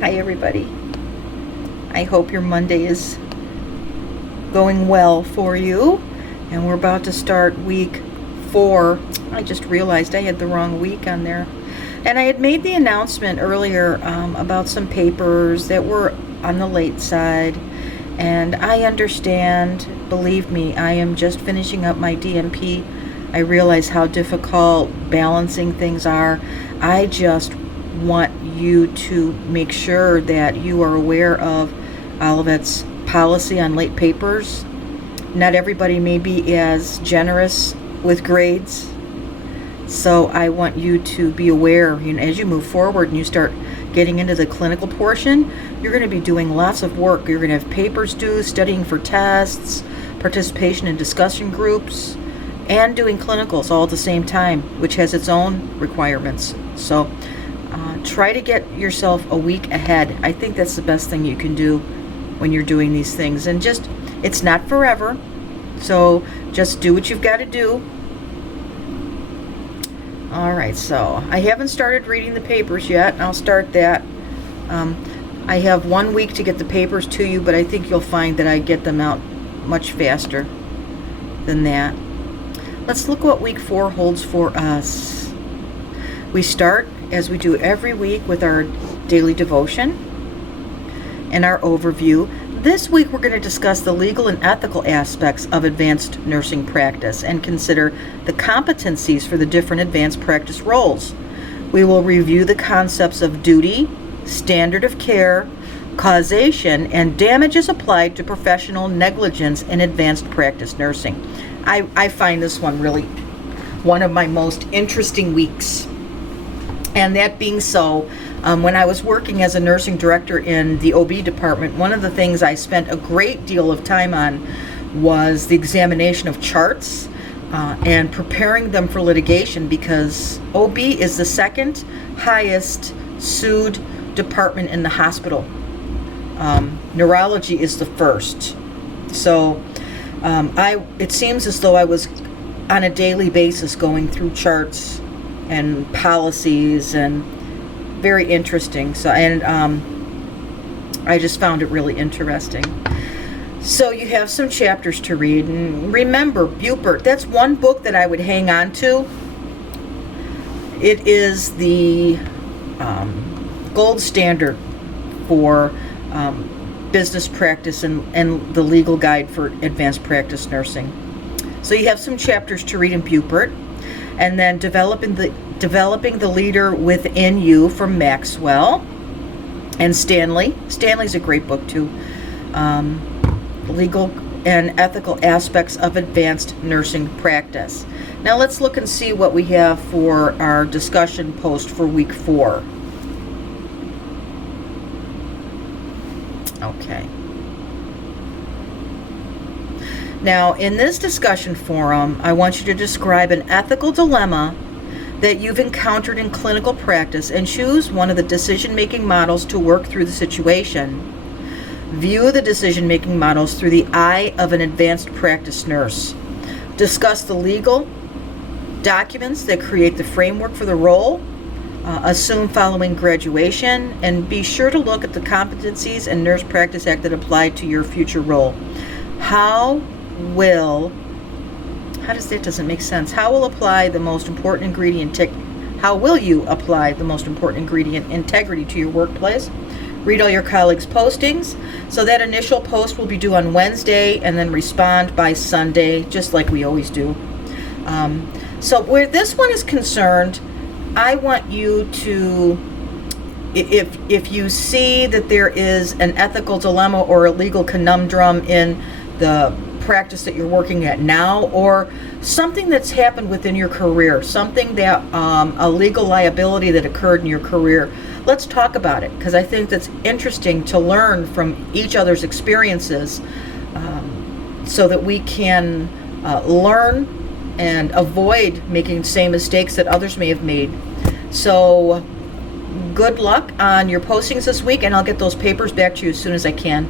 Hi, everybody. I hope your Monday is going well for you. And we're about to start week 4. I just realized I had the wrong week on there. And I had made the announcement earlier about some papers that were on the late side. And I understand, believe me, I am just finishing up my DMP. I realize how difficult balancing things are. I just want you to make sure that you are aware of Olivet's policy on late papers. Not everybody may be as generous with grades, so I want you to be aware, as you move forward and you start getting into the clinical portion, you're going to be doing lots of work. You're going to have papers due, studying for tests, participation in discussion groups, and doing clinicals all at the same time, which has its own requirements. So try to get yourself a week ahead. I think that's the best thing you can do when you're doing these things. And just, it's not forever, so just do what you've got to do. All right, so I haven't started reading the papers yet. I'll start that. I have 1 week to get the papers to you, but I think you'll find that I get them out much faster than that. Let's look what week 4 holds for us. We start, as we do every week, with our daily devotion and our overview. This week we're going to discuss the legal and ethical aspects of advanced nursing practice and consider the competencies for the different advanced practice roles. We will review the concepts of duty, standard of care, causation, and damages applied to professional negligence in advanced practice nursing. I find this one really one of my most interesting weeks. And that being so, when I was working as a nursing director in the OB department, one of the things I spent a great deal of time on was the examination of charts and preparing them for litigation, because OB is the second highest sued department in the hospital. Neurology is the first. So it seems as though I was on a daily basis going through charts and policies, and very interesting. So, and I just found it really interesting. So you have some chapters to read, and remember, Bupert, that's one book that I would hang on to. It is the gold standard for business practice and the legal guide for advanced practice nursing. So you have some chapters to read in Bupert. And then developing the leader within you from Maxwell and Stanley. Stanley's a great book too. Legal and ethical aspects of advanced nursing practice. Now let's look and see what we have for our discussion post for week 4. Okay. Now, in this discussion forum, I want you to describe an ethical dilemma that you've encountered in clinical practice and choose one of the decision-making models to work through the situation. View the decision-making models through the eye of an advanced practice nurse. Discuss the legal documents that create the framework for the role, assume following graduation, and be sure to look at the competencies and Nurse Practice Act that apply to your future role. How will apply the most important ingredient how will you apply the most important ingredient, integrity, to your workplace? Read all your colleagues' postings. So that initial post will be due on Wednesday, and then respond by Sunday, just like we always do. So where this one is concerned, I want you to, if you see that there is an ethical dilemma or a legal conundrum in the practice that you're working at now, or something that's happened within your career, something that a legal liability that occurred in your career, let's talk about it, because I think that's interesting to learn from each other's experiences, so that we can learn and avoid making the same mistakes that others may have made. So good luck on your postings this week, and I'll get those papers back to you as soon as I can.